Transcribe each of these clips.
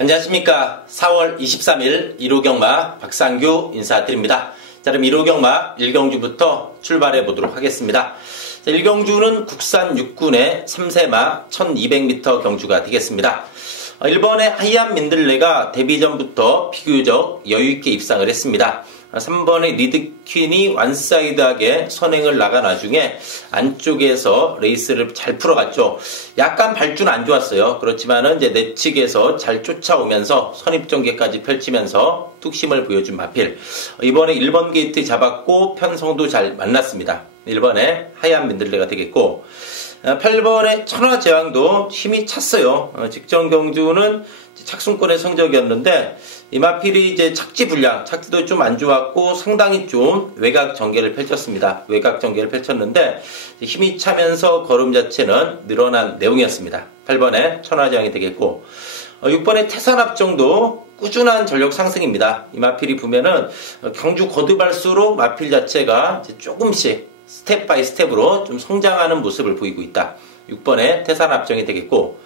안녕하십니까. 4월 23일 1호 경마 박상규 인사드립니다. 자, 그럼 1호 경마 1경주부터 출발해 보도록 하겠습니다. 자, 1경주는 국산 6군의 3세마 1200m 경주가 되겠습니다. 1번의 하얀 민들레가 데뷔 전부터 비교적 여유있게 입상을 했습니다. 3번의 리드퀸이 완사이드하게 선행을 나간 와중에 안쪽에서 레이스를 잘 풀어갔죠. 약간 발주는 안 좋았어요. 그렇지만은 이제 내측에서 잘 쫓아오면서 선입전개까지 펼치면서 뚝심을 보여준 마필. 이번에 1번 게이트 잡았고 편성도 잘 만났습니다. 1번에 하얀 민들레가 되겠고, 8번의 천하제왕도 힘이 찼어요. 직전 경주는 착순권의 성적이었는데 이 마필이 이제 착지 불량, 착지도 좀 안 좋았고 상당히 좀 외곽 전개를 펼쳤습니다. 외곽 전개를 펼쳤는데 힘이 차면서 걸음 자체는 늘어난 내용이었습니다. 8번에 천하제왕이 되겠고, 6번의 태산합정도 꾸준한 전력 상승입니다. 이 마필이 보면은 경주 거듭할수록 마필 자체가 이제 조금씩 스텝 바이 스텝으로 좀 성장하는 모습을 보이고 있다. 6번에 태산합정이 되겠고,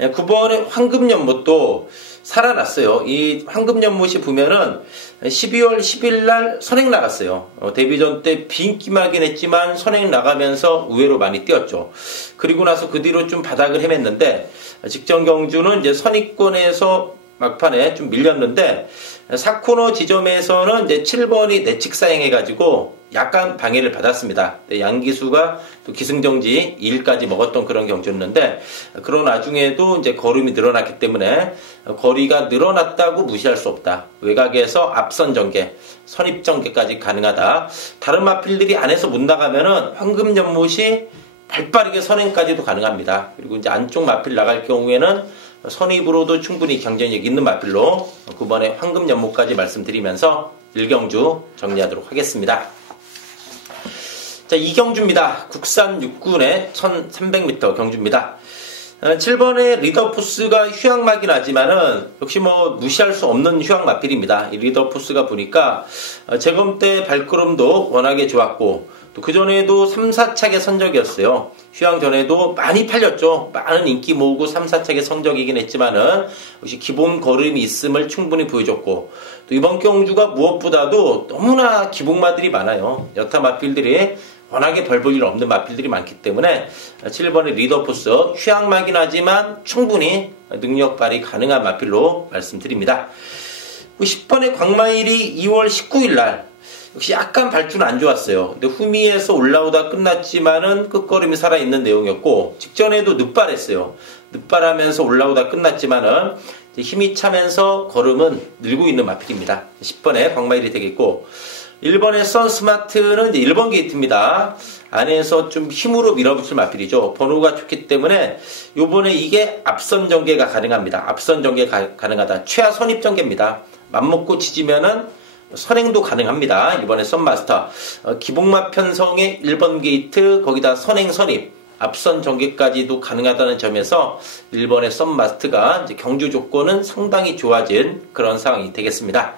9번의 황금연못도 살아났어요. 이 황금연못이 보면은 12월 10일 날 선행 나갔어요. 데뷔전 때 빈기마긴 했지만 선행 나가면서 의외로 많이 뛰었죠. 그리고 나서 그 뒤로 좀 바닥을 헤맸는데 직전 경주는 이제 선입권에서 막판에 좀 밀렸는데 4코너 지점에서는 이제 7번이 내측 사행해가지고 약간 방해를 받았습니다. 양기수가 또 기승정지 2일까지 먹었던 그런 경주였는데, 그런 와중에도 이제 걸음이 늘어났기 때문에 거리가 늘어났다고 무시할 수 없다. 외곽에서 앞선 전개, 선입 전개까지 가능하다. 다른 마필들이 안에서 못 나가면은 황금연못이 발빠르게 선행까지도 가능합니다. 그리고 이제 안쪽 마필 나갈 경우에는 선입으로도 충분히 경쟁력 있는 마필로 9번에 황금연못까지 말씀드리면서 1경주 정리하도록 하겠습니다. 자, 2경주입니다. 국산 6군의 1300m 경주입니다. 7번의 리더포스가 휴양마긴 하지만은 역시 뭐 무시할 수 없는 휴양 마필입니다. 이 리더포스가 보니까 재검 때 발걸음도 워낙에 좋았고, 또 그전에도 3, 4착의 선적이었어요. 휴양 전에도 많이 팔렸죠. 많은 인기 모으고 3, 4착의 성적이긴 했지만은 역시 기본 걸음이 있음을 충분히 보여줬고, 또 이번 경주가 무엇보다도 너무나 기복마들이 많아요. 여타 마필들이 워낙에 별 볼 일 없는 마필들이 많기 때문에 7번의 리더포스 휴양마긴 하지만 충분히 능력 발휘 가능한 마필로 말씀드립니다. 10번의 광마일이 2월 19일 날 역시 약간 발주는 안 좋았어요. 근데 후미에서 올라오다 끝났지만은 끝걸음이 살아있는 내용이었고, 직전에도 늑발했어요. 늑발하면서 올라오다 끝났지만은 힘이 차면서 걸음은 늘고 있는 마필입니다. 10번에 광마일이 되겠고, 1번의 선스마트는 이제 1번 게이트입니다. 안에서 좀 힘으로 밀어붙일 마필이죠. 번호가 좋기 때문에 요번에 이게 앞선 전개가 가능합니다. 앞선 전개 가능하다. 최하 선입 전개입니다. 맘먹고 지지면은 선행도 가능합니다. 이번에 썬마스터 기복마 편성의 1번 게이트, 거기다 선행 선입 앞선 전개까지도 가능하다는 점에서 1번의 썬마스터가 이제 경주 조건은 상당히 좋아진 그런 상황이 되겠습니다.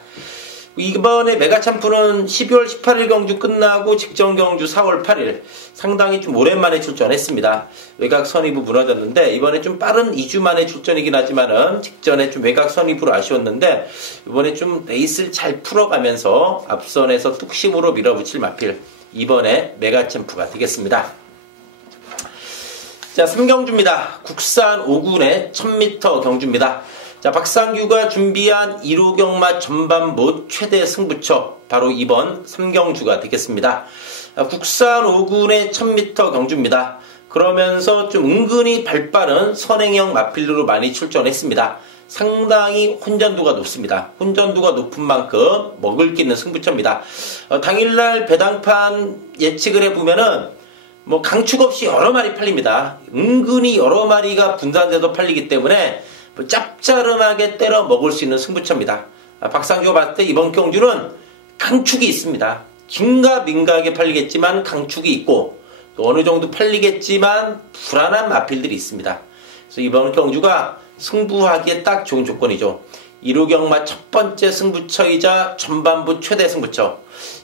이번에 메가참프는 12월 18일 경주 끝나고 직전 경주 4월 8일 상당히 좀 오랜만에 출전했습니다. 외곽 선입부 무너졌는데 이번에 좀 빠른 2주 만에 출전이긴 하지만은 직전에 좀 외곽 선입부로 아쉬웠는데 이번에 좀 레이스를 잘 풀어가면서 앞선에서 뚝심으로 밀어붙일 마필, 이번에 메가참프가 되겠습니다. 자, 3경주입니다. 국산 5군의 1000m 경주입니다. 자, 박상규가 준비한 1호 경마 전반부 최대 승부처, 바로 이번 3경주가 되겠습니다. 국산 5군의 1000m 경주입니다. 그러면서 좀 은근히 발빠른 선행형 마필로 많이 출전했습니다. 상당히 혼전도가 높습니다. 혼전도가 높은 만큼 먹을 게 있는 승부처입니다. 당일날 배당판 예측을 해보면은 뭐 강축 없이 여러 마리 팔립니다. 은근히 여러 마리가 분산돼서 팔리기 때문에 짭짤하게 때려 먹을 수 있는 승부처입니다. 박상규가 봤을 때 이번 경주는 강축이 있습니다. 긴가민가하게 팔리겠지만 강축이 있고, 또 어느 정도 팔리겠지만 불안한 마필들이 있습니다. 그래서 이번 경주가 승부하기에 딱 좋은 조건이죠. 1호 경마 첫 번째 승부처이자 전반부 최대 승부처,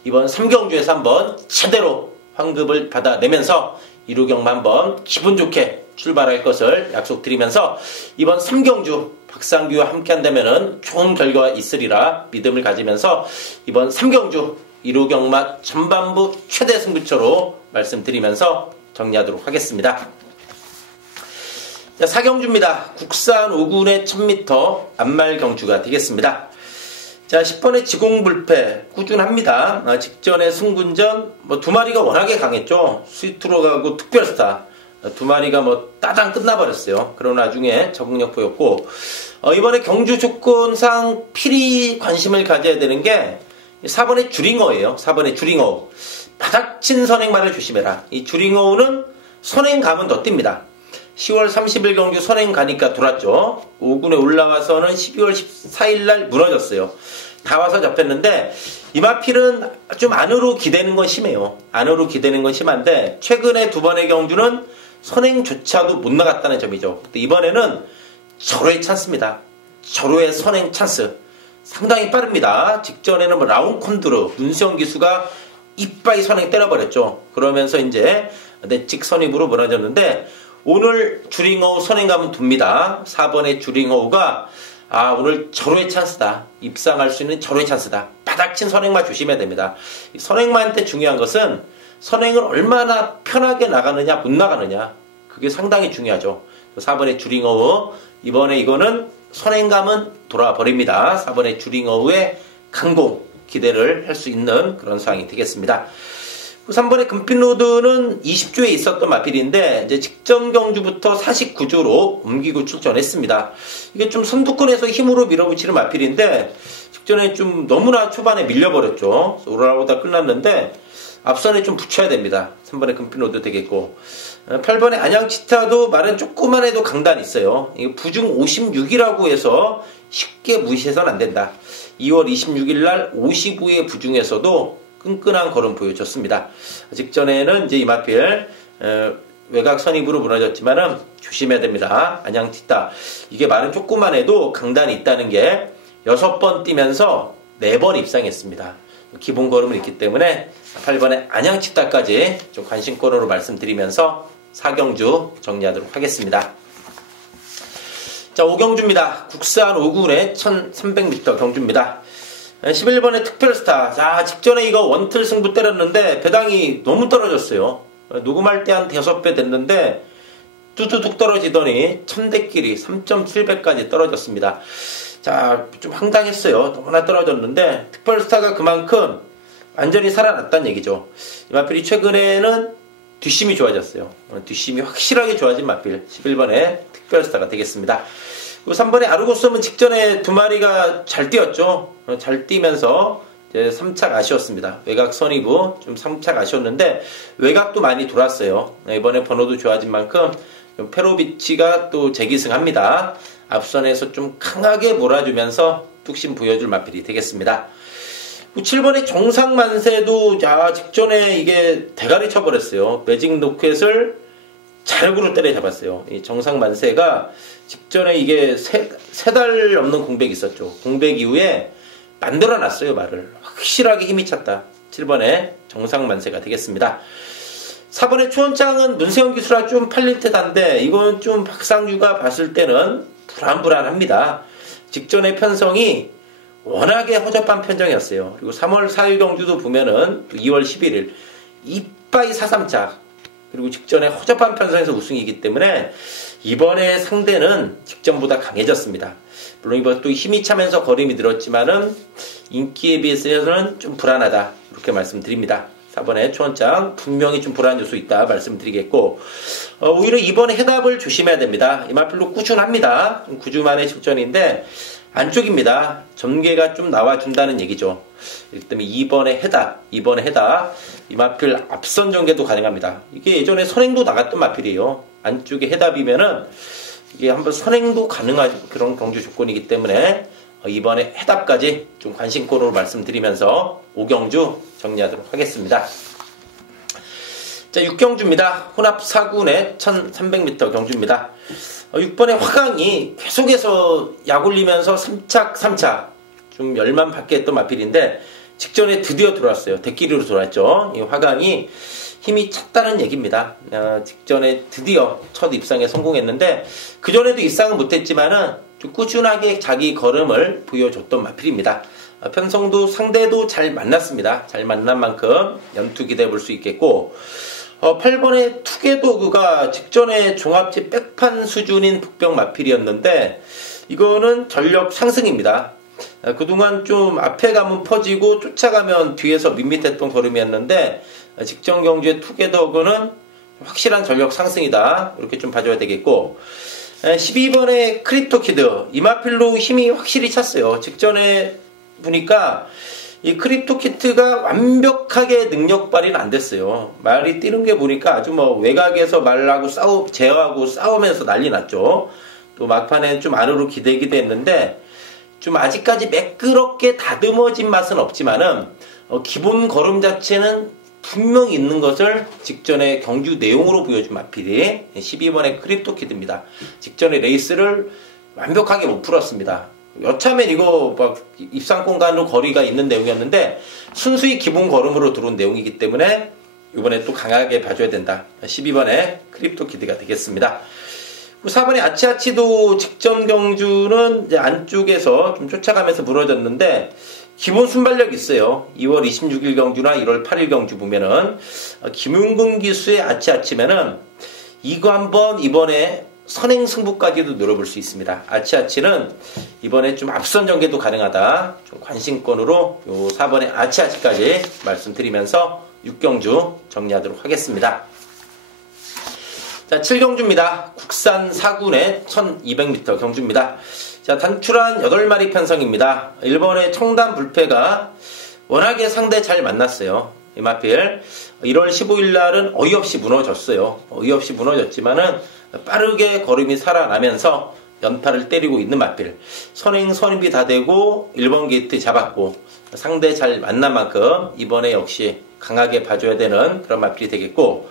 이번 3경주에서 한번 제대로 환급을 받아내면서 1호 경마 한번 기분 좋게 출발할 것을 약속드리면서 이번 3경주 박상규와 함께 한다면 좋은 결과가 있으리라 믿음을 가지면서 이번 3경주 1호 경마 전반부 최대 승부처로 말씀드리면서 정리하도록 하겠습니다. 자, 4경주입니다. 국산 5군의 1000m 앞말 경주가 되겠습니다. 자, 10번의 지공불패 꾸준합니다. 직전에 승군전 두 마리가 워낙에 강했죠. 스위트로 가고 특별스타 두 마리가 따당 끝나버렸어요. 그런 와중에 적응력 보였고 이번에 경주 조건상 필히 관심을 가져야 되는 게 4번의 주링어예요. 4번의 주링어. 바닥친 선행만을 조심해라. 이 주링어는 선행 가면 더 뜁니다. 10월 30일 경주 선행 가니까 돌았죠. 5군에 올라와서는 12월 14일 날 무너졌어요. 다 와서 잡혔는데 이마필은 좀 안으로 기대는 건 심해요. 안으로 기대는 건 심한데 최근에 두 번의 경주는 선행조차도 못 나갔다는 점이죠. 근데 이번에는 절호의 찬스입니다. 절호의 선행 찬스. 상당히 빠릅니다. 직전에는 라운콘드르 문수영 기수가 이빠이 선행 때려버렸죠. 그러면서 이제 내찍 선입으로 무너졌는데 오늘 주링어우 선행 가면 둡니다. 4번의 주링어우가 오늘 절호의 찬스다. 입상할 수 있는 절호의 찬스다. 바닥친 선행만 조심해야 됩니다. 선행만한테 중요한 것은 선행을 얼마나 편하게 나가느냐 못 나가느냐 그게 상당히 중요하죠. 4번의 주링어우 이번에 이거는 선행감은 돌아버립니다. 4번의 주링어우의 강공 기대를 할 수 있는 그런 상황이 되겠습니다. 3번의 금빛로드는 20조에 있었던 마필인데 이제 직전 경주부터 49조로 옮기고 출전했습니다. 이게 좀 선두권에서 힘으로 밀어붙이는 마필인데 직전에 좀 너무나 초반에 밀려버렸죠. 올라오다 끝났는데 앞선에 좀 붙여야 됩니다. 3번의 금빛로드 되겠고 8번의 안양치타도 말은 조금만 해도 강단 있어요. 이거 부중 56이라고 해서 쉽게 무시해서는 안 된다. 2월 26일 날 55의 부중에서도 끈끈한 걸음 보여줬습니다. 직전에는 이제 이마필 외곽 선입으로 무너졌지만은 조심해야 됩니다. 안양치타 이게 말은 조금만 해도 강단이 있다는 게 6번 뛰면서 4번 입상했습니다. 기본 걸음은 있기 때문에 8번의 안양치타까지 좀 관심권으로 말씀드리면서 4경주 정리하도록 하겠습니다. 자, 5경주입니다. 국산 5군의 1300m 경주입니다. 11번의 특별스타. 자, 직전에 이거 원틀 승부 때렸는데 배당이 너무 떨어졌어요. 녹음할 때 한 5배 됐는데 뚜뚜뚝 떨어지더니 천대끼리 3.7배까지 떨어졌습니다. 자, 좀 황당했어요. 너무나 떨어졌는데 특별스타가 그만큼 완전히 살아났다는 얘기죠. 이 마필이 최근에는 뒷심이 좋아졌어요. 뒷심이 확실하게 좋아진 마필 11번의 특별스타가 되겠습니다. 3번의 아르고스는 직전에 두 마리가 잘 뛰었죠. 잘 뛰면서 이제 3착 아쉬웠습니다. 외곽 선이부 좀 3착 아쉬웠는데 외곽도 많이 돌았어요. 이번에 번호도 좋아진 만큼 페로비치가 또 재기승합니다. 앞선에서 좀 강하게 몰아주면서 뚝심 부여줄 마필이 되겠습니다. 7번의 정상만세도 직전에 이게 대가리 쳐버렸어요. 매직 노켓을 자력으로 때려잡았어요. 이 정상만세가 직전에 이게 세 달 넘는 공백이 있었죠. 공백 이후에 만들어놨어요. 말을 확실하게 힘이 찼다. 7번의 정상만세가 되겠습니다. 4번의 추원장은 문세영 기수라 좀 팔릴 듯한데 이건 좀 박상규가 봤을 때는 불안합니다. 직전의 편성이 워낙에 허접한 편정이었어요. 그리고 3월 4일 경주도 보면은 2월 11일 이빠이 4.3차 그리고 직전에 허접한 편성에서 우승이기 때문에 이번에 상대는 직전보다 강해졌습니다. 물론 이번 또 힘이 차면서 걸음이 늘었지만은 인기에 비해서는 좀 불안하다 이렇게 말씀드립니다. 4번에 초원장 분명히 좀 불안한 요소 있다 말씀드리겠고 오히려 이번에 해답을 조심해야 됩니다. 이마필로 꾸준합니다. 9주 만에 출전인데 안쪽입니다. 전개가 좀 나와준다는 얘기죠. 그렇기 때문에 이번에 해답 이마필 앞선 전개도 가능합니다. 이게 예전에 선행도 나갔던 마필이에요. 안쪽에 해답이면은 이게 한번 선행도 가능한 그런 경주 조건이기 때문에 이번에 해답까지 좀 관심권으로 말씀드리면서 5경주 정리하도록 하겠습니다. 자, 6경주입니다. 혼합 4군의 1300m 경주입니다. 6번의 화강이 계속해서 약 올리면서 3착 좀 열만 받게 했던 마필인데 직전에 드디어 들어왔어요. 대끼리로 돌아왔죠. 이 화강이 힘이 찼다는 얘기입니다. 직전에 드디어 첫 입상에 성공했는데 그전에도 입상은 못했지만은 좀 꾸준하게 자기 걸음을 보여줬던 마필입니다. 편성도 상대도 잘 만났습니다. 잘 만난 만큼 연투 기대해 볼 수 있겠고 8번의 투게도그가 직전에 종합지 백판 수준인 북병 마필이었는데 이거는 전력 상승입니다. 그동안 좀 앞에 가면 퍼지고 쫓아가면 뒤에서 밋밋했던 걸음이었는데 직전 경주의 투게더그는 확실한 전력 상승이다. 이렇게 좀 봐줘야 되겠고 12번의 크립토키드 이 마필로 힘이 확실히 찼어요. 직전에 보니까 이 크립토키트가 완벽하게 능력 발휘는 안 됐어요. 말이 뛰는 게 보니까 아주 외곽에서 말하고 제어하고 싸우면서 난리 났죠. 또 막판에 좀 안으로 기대했는데 좀 아직까지 매끄럽게 다듬어진 맛은 없지만은 기본 걸음 자체는 분명히 있는 것을 직전에 경주 내용으로 보여준 마필이 12번의 크립토키드입니다. 직전에 레이스를 완벽하게 못 풀었습니다. 여차하면 이거 입상권간으로 거리가 있는 내용이었는데 순수히 기본 걸음으로 들어온 내용이기 때문에 이번에 또 강하게 봐줘야 된다. 12번의 크립토키드가 되겠습니다. 4번의 아치아치도 직전 경주는 이제 안쪽에서 좀 쫓아가면서 무너졌는데 기본 순발력 있어요. 2월 26일 경주나 1월 8일 경주 보면은 김윤근 기수의 아치아치면은 이거 한번 이번에 선행 승부까지도 노려볼 수 있습니다. 아치아치는 이번에 좀 앞선 전개도 가능하다. 좀 관심권으로 요 4번의 아치아치까지 말씀드리면서 6경주 정리하도록 하겠습니다. 자, 7경주입니다. 국산 4군의 1200m 경주입니다. 자, 단출한 8마리 편성입니다. 1번의 청담 불패가 워낙에 상대 잘 만났어요. 이 마필 1월 15일 날은 어이없이 무너졌어요. 어이없이 무너졌지만은 빠르게 걸음이 살아나면서 연타를 때리고 있는 마필. 선행 선입이 다 되고 1번 게이트 잡았고 상대 잘 만난 만큼 이번에 역시 강하게 봐줘야 되는 그런 마필이 되겠고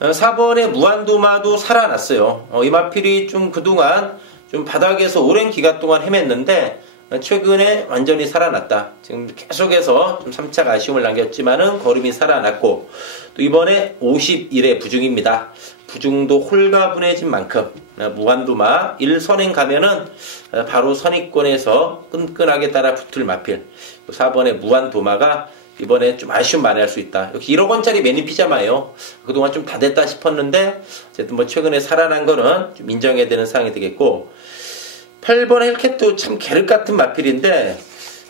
4번의 무한도마도 살아났어요. 이 마필이 좀 그동안 좀 바닥에서 오랜 기간 동안 헤맸는데 최근에 완전히 살아났다. 지금 계속해서 좀 3차가 아쉬움을 남겼지만은 걸음이 살아났고 또 이번에 51의 부중입니다. 부중도 홀가분해진 만큼 무한도마 1선행 가면은 바로 선입권에서 끈끈하게 따라 붙을 마필. 4번의 무한도마가 이번에 좀 아쉬움 많이 할 수 있다. 여기 1억 원짜리 매니 피자마예요. 그동안 좀 다 됐다 싶었는데 어쨌든 최근에 살아난 거는 좀 인정해야 되는 사항이 되겠고 8번 헬캣도 참 계륵 같은 마필인데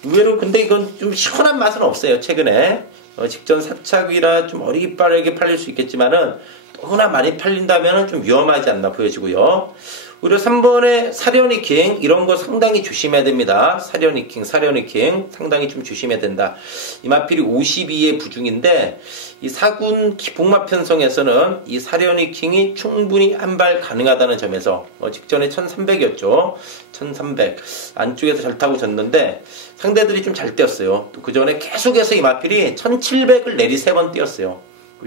의외로 근데 이건 좀 시원한 맛은 없어요. 최근에 직전 사착이라 좀 어리기 빠르게 팔릴 수 있겠지만은 너무나 많이 팔린다면 좀 위험하지 않나 보여지고요. 오히려 3번의 사려니킹 이런 거 상당히 조심해야 됩니다. 사려니킹 상당히 좀 조심해야 된다. 이 마필이 52의 부중인데 이 사군 기폭마 편성에서는 이 사려니킹이 충분히 한 발 가능하다는 점에서 직전에 1300이었죠. 1300 안쪽에서 잘 타고 졌는데 상대들이 좀 잘 뛰었어요. 또 그 전에 계속해서 이 마필이 1700을 내리 3번 뛰었어요.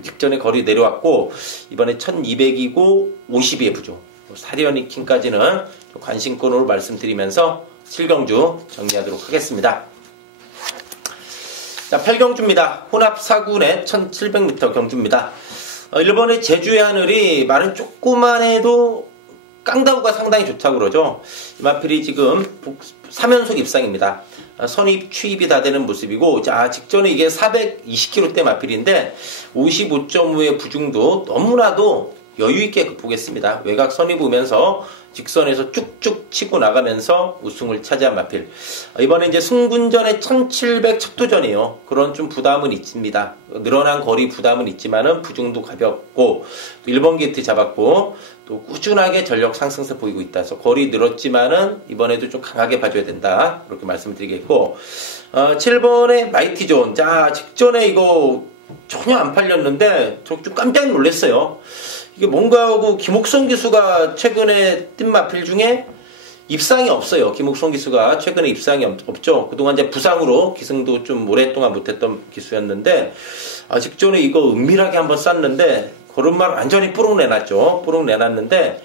직전에 거리 내려왔고 이번에 1200이고 52의 부중. 사리어니킹까지는 관심권으로 말씀드리면서 7경주 정리하도록 하겠습니다. 자, 8경주입니다. 혼합 4군의 1700m 경주입니다. 일본의 제주의 하늘이 말은 조그만 해도 깡다구가 상당히 좋다고 그러죠. 이 마필이 지금 3연속 입상입니다. 선입, 추입이 다 되는 모습이고, 자, 직전에 이게 420kg대 마필인데, 55.5의 부중도 너무나도 여유있게 극복했습니다. 외곽 선입 오면서 직선에서 쭉쭉 치고 나가면서 우승을 차지한 마필. 이번에 이제 승군전의 1700 척도전이에요. 그런 좀 부담은 있습니다. 늘어난 거리 부담은 있지만은 부중도 가볍고, 또 1번 게이트 잡았고, 또 꾸준하게 전력 상승세 보이고 있다. 그래서 거리 늘었지만은 이번에도 좀 강하게 봐줘야 된다. 그렇게 말씀드리겠고, 7번의 마이티존. 자, 직전에 이거 전혀 안 팔렸는데, 좀 깜짝 놀랐어요. 이게 뭔가 하고 김옥성 기수가 최근에 뛴 마필 중에 입상이 없어요. 김옥성 기수가 최근에 입상이 없죠. 그동안 이제 부상으로 기승도 좀 오랫동안 못했던 기수였는데 직전에 이거 은밀하게 한번 쌌는데 걸음만 완전히 뽀록 내놨죠. 뽀록 내놨는데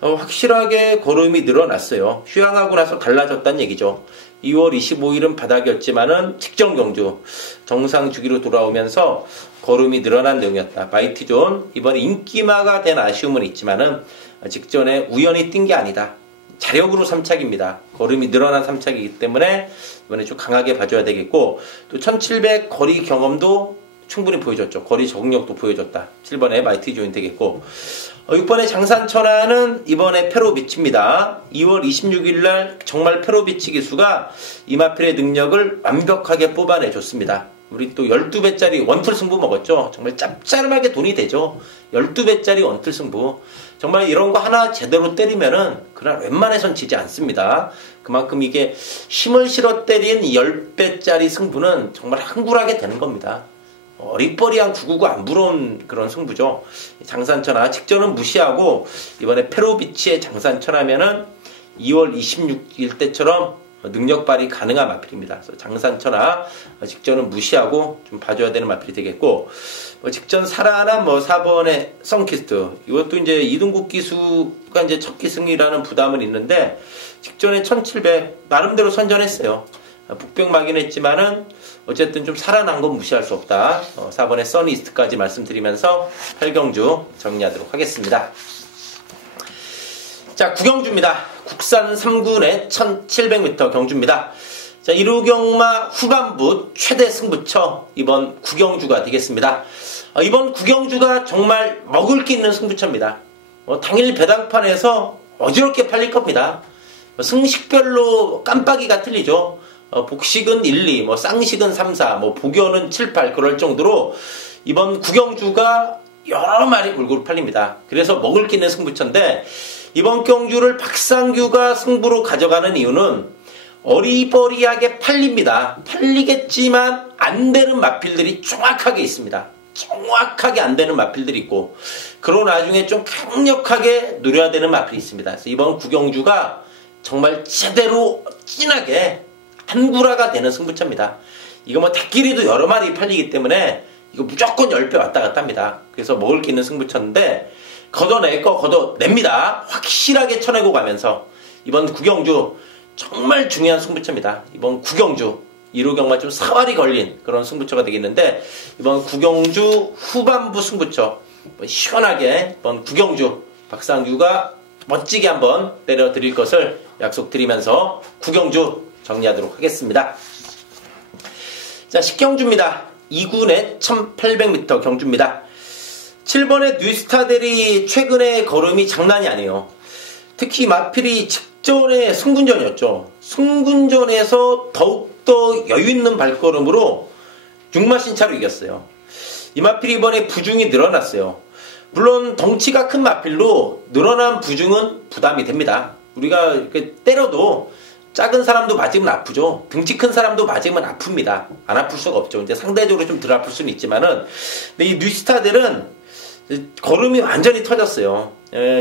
확실하게 걸음이 늘어났어요. 휴양하고 나서 달라졌다는 얘기죠. 2월 25일은 바닥이었지만은 직전 경주 정상 주기로 돌아오면서 걸음이 늘어난 내용이었다. 마이티존 이번에 인기마가 된 아쉬움은 있지만은 직전에 우연히 뛴 게 아니다. 자력으로 3착입니다. 걸음이 늘어난 3착이기 때문에 이번에 좀 강하게 봐줘야 되겠고, 또 1700 거리 경험도 충분히 보여줬죠. 거리 적응력도 보여줬다. 7번에 마이티존이 되겠고, 6번에 장산천하는 이번에 페로비치입니다. 2월 26일 날 정말 페로비치 기수가 이마필의 능력을 완벽하게 뽑아내줬습니다. 우리 또 12배짜리 원툴 승부 먹었죠. 정말 짭짤하게 돈이 되죠. 12배짜리 원툴 승부. 정말 이런 거 하나 제대로 때리면은 그날 웬만해선 지지 않습니다. 그만큼 이게 힘을 실어 때린 10배짜리 승부는 정말 항굴하게 되는 겁니다. 어리버리한 999 안 부러운 그런 승부죠. 장산천하 직전은 무시하고 이번에 페로비치의 장산천하면은 2월 26일 때처럼 능력 발휘 가능한 마필입니다. 그래서 장산천하 직전은 무시하고 좀 봐줘야 되는 마필이 되겠고, 직전 살아나 4번의 썬키스트 이것도 이제 이등국 기수가 이제 첫 기승이라는 부담은 있는데 직전에 1700 나름대로 선전했어요. 북벽막이긴 했지만은 어쨌든 좀 살아난 건 무시할 수 없다. 4번의 써니스트까지 말씀드리면서 8경주 정리하도록 하겠습니다. 자, 9경주입니다. 국산 3군의 1700m 경주입니다. 자, 1호경마 후반부 최대 승부처 이번 9경주가 되겠습니다. 이번 9경주가 정말 먹을 게 있는 승부처입니다. 당일 배당판에서 어지럽게 팔릴 겁니다. 승식별로 깜빡이가 틀리죠. 복식은 1, 2, 쌍식은 3, 4, 복연은 7, 8 그럴 정도로 이번 9경주가 여러 마리 골고루 팔립니다. 그래서 먹을 게 있는 승부처인데 이번 경주를 박상규가 승부로 가져가는 이유는 어리버리하게 팔립니다. 팔리겠지만 안 되는 마필들이 정확하게 있습니다. 정확하게 안 되는 마필들이 있고, 그런 와중에 좀 강력하게 노려야 되는 마필이 있습니다. 그래서 이번 9경주가 정말 제대로 진하게 한구라가 되는 승부처입니다. 이거 대끼리도 여러 마리 팔리기 때문에 이거 무조건 10배 왔다 갔다 합니다. 그래서 먹을 게 있는 승부처인데 걷어낼 거 걷어냅니다. 확실하게 쳐내고 가면서 이번 9경주 정말 중요한 승부처입니다. 이번 9경주 1호경마 좀 사활이 걸린 그런 승부처가 되겠는데 이번 9경주 후반부 승부처 시원하게 이번 9경주 박상규가 멋지게 한번 때려드릴 것을 약속드리면서 9경주 정리하도록 하겠습니다. 자, 10경주입니다. 2군의 1800m 경주입니다. 7번의 뉴스타델이 최근에 걸음이 장난이 아니에요. 특히 마필이 직전에 승군전이었죠. 승군전에서 더욱더 여유있는 발걸음으로 6마신차로 이겼어요. 이 마필이 이번에 부중이 늘어났어요. 물론 덩치가 큰 마필로 늘어난 부중은 부담이 됩니다. 우리가 이렇게 때려도 작은 사람도 맞으면 아프죠. 등치 큰 사람도 맞으면 아픕니다. 안 아플 수가 없죠. 이제 상대적으로 좀 덜 아플 수는 있지만은, 근데 이 뉴스타델은 걸음이 완전히 터졌어요.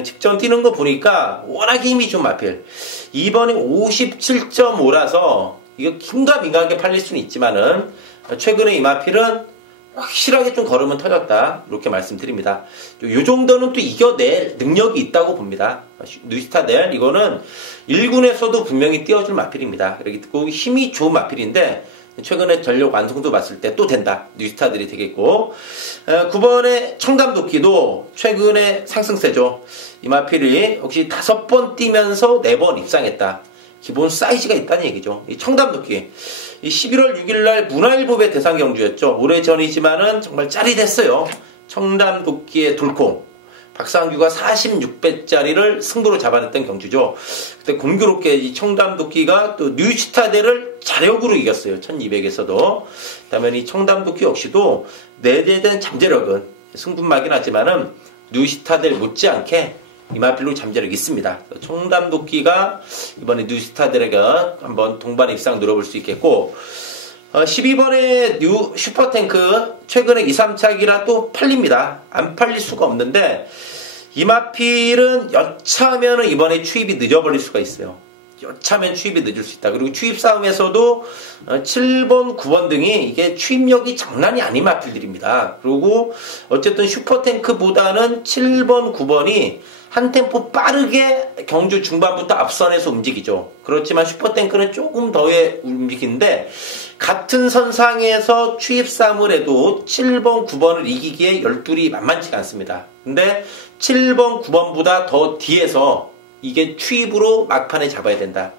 직전 뛰는 거 보니까 워낙에 힘이 좀 마필. 이번에 57.5라서 이거 긴가민가하게 팔릴 수는 있지만은 최근에 이 마필은 확실하게 좀 걸으면 터졌다. 이렇게 말씀드립니다. 요 정도는 또 이겨낼 능력이 있다고 봅니다. 뉴스타델 이거는 1군에서도 분명히 띄워줄 마필입니다. 그리고 힘이 좋은 마필인데 최근에 전력 완성도 봤을 때 또 된다. 뉴스타델이 되겠고, 9번의 청담도끼도 최근에 상승세죠. 이 마필이 혹시 5번 뛰면서 4번 입상했다. 기본 사이즈가 있다는 얘기죠. 이 청담도끼. 이 11월 6일날 문화일보배 대상 경주였죠. 오래전이지만은 정말 짜릿했어요. 청담도끼의 돌콩. 박상규가 46배짜리를 승부로 잡아냈던 경주죠. 그때 공교롭게 이 청담도끼가 또 뉴스타델을 자력으로 이겼어요. 1200에서도. 그다음에 이 청담도끼 역시도 내재된 잠재력은 승분막이긴 하지만은 뉴스타델 못지않게 이마필로 잠재력이 있습니다. 청담도끼가 이번에 뉴스타델에게 한번 동반 입상 노려볼 수 있겠고, 12번의 뉴 슈퍼탱크 최근에 2, 3차기라 또 팔립니다. 안 팔릴 수가 없는데 이마필은 여차하면 이번에 추입이 늦어버릴 수가 있어요. 여차하면 추입이 늦을 수 있다. 그리고 추입 싸움에서도 7번, 9번 등이 이게 추입력이 장난이 아닌 마필들입니다. 그리고 어쨌든 슈퍼탱크보다는 7번, 9번이 한 템포 빠르게 경주 중반부터 앞선에서 움직이죠. 그렇지만 슈퍼탱크는 조금 더 움직이는데 같은 선상에서 추입 싸움을 해도 7번, 9번을 이기기에 열둘이 만만치가 않습니다. 근데 7번, 9번보다 더 뒤에서 이게 추입으로 막판에 잡아야 된다.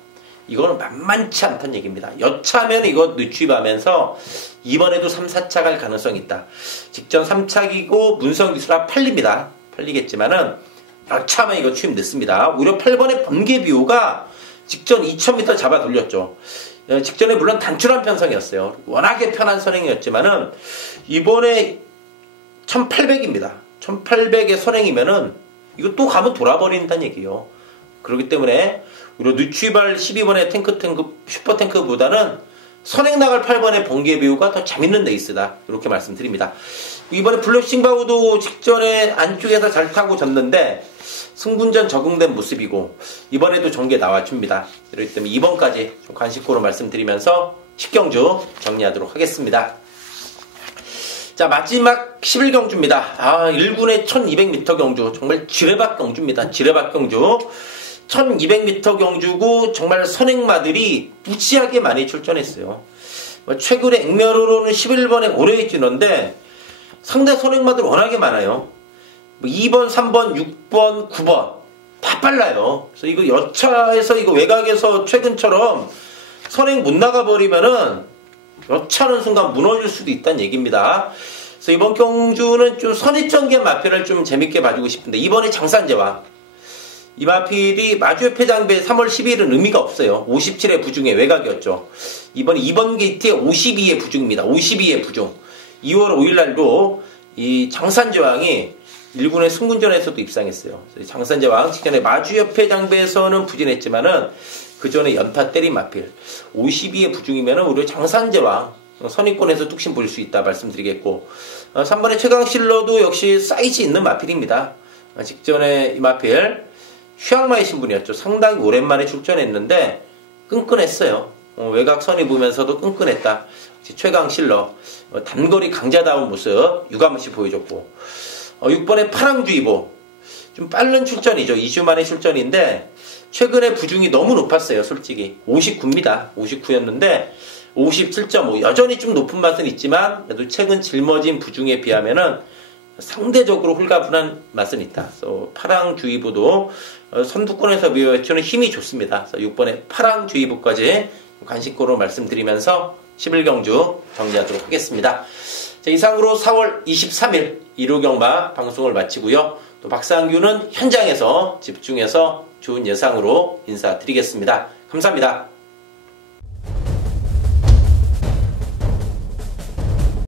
이거는 만만치 않다는 얘기입니다. 여차하면 이거 늦추입하면서 이번에도 3, 4차 갈 가능성이 있다. 직전 3차기고 문성기수라 팔립니다. 팔리겠지만은 여차하면 이거 추입 늦습니다. 오히려 8번의 번개비호가 직전 2000m 잡아 돌렸죠. 직전에 물론 단출한 편성이었어요. 워낙에 편한 선행이었지만은 이번에 1800입니다. 1800의 선행이면은 이거 또 가면 돌아버린다는 얘기예요. 그렇기 때문에 우리가 늦추입할 12번의 슈퍼탱크보다는 선행 나갈 8번의 번개비호가 더 재밌는 레이스다. 이렇게 말씀드립니다. 이번에 블러싱바우도 직전에 안쪽에서 잘 타고 졌는데 승분전 적응된 모습이고 이번에도 전개 나와줍니다. 그렇기 때문에 2번까지 좀 관심고로 말씀드리면서 10경주 정리하도록 하겠습니다. 자, 마지막 11경주입니다. 1군의 1200m 경주. 정말 지뢰밭 경주입니다. 지뢰밭 경주. 1200m 경주고 정말 선행마들이 무지하게 많이 출전했어요. 최근에 액면으로는 11번에 오레이지너인데 상대 선행마들 워낙에 많아요. 2번, 3번, 6번, 9번 다 빨라요. 그래서 이거 여차에서 이거 외곽에서 최근처럼 선행 못 나가버리면은 여차하는 순간 무너질 수도 있다는 얘기입니다. 그래서 이번 경주는 좀 선입전개 마필을 좀 재밌게 봐주고 싶은데 이번에 장산제왕 이 마필이 마주협회 장배 3월 12일은 의미가 없어요. 57의 부중의 외곽이었죠. 이번에 2번 게이트에 52의 부중입니다. 52의 부중. 2월 5일날도 이 장산제왕이 1군의 승군전에서도 입상했어요. 장산제왕 직전에 마주협회 장배에서는 부진했지만은 그 전에 연타 때린 마필 52의 부중이면은 우리 장산제왕 선입권에서 뚝심 보일 수 있다 말씀드리겠고 3번의 최강실러도 역시 사이즈 있는 마필입니다. 직전에 이 마필 휴양마의 신분이었죠. 상당히 오랜만에 출전했는데 끈끈했어요. 외곽 선입으면서도 끈끈했다. 최강실러 단거리 강자다운 모습 유감없이 보여줬고 6번의 파랑주의보 좀 빠른 출전이죠. 2주 만에 출전인데 최근에 부중이 너무 높았어요. 솔직히 59입니다. 59였는데 57.5 여전히 좀 높은 맛은 있지만 그래도 최근 짊어진 부중에 비하면은 상대적으로 홀가분한 맛은 있다. 그래서 파랑주의보도 선두권에서 밀어주는 힘이 좋습니다. 그래서 6번의 파랑주의보까지 관심고로 말씀드리면서 11경주 정리하도록 하겠습니다. 자, 이상으로 4월 23일 일요경마 방송을 마치고요. 또 박상규는 현장에서 집중해서 좋은 예상으로 인사드리겠습니다. 감사합니다.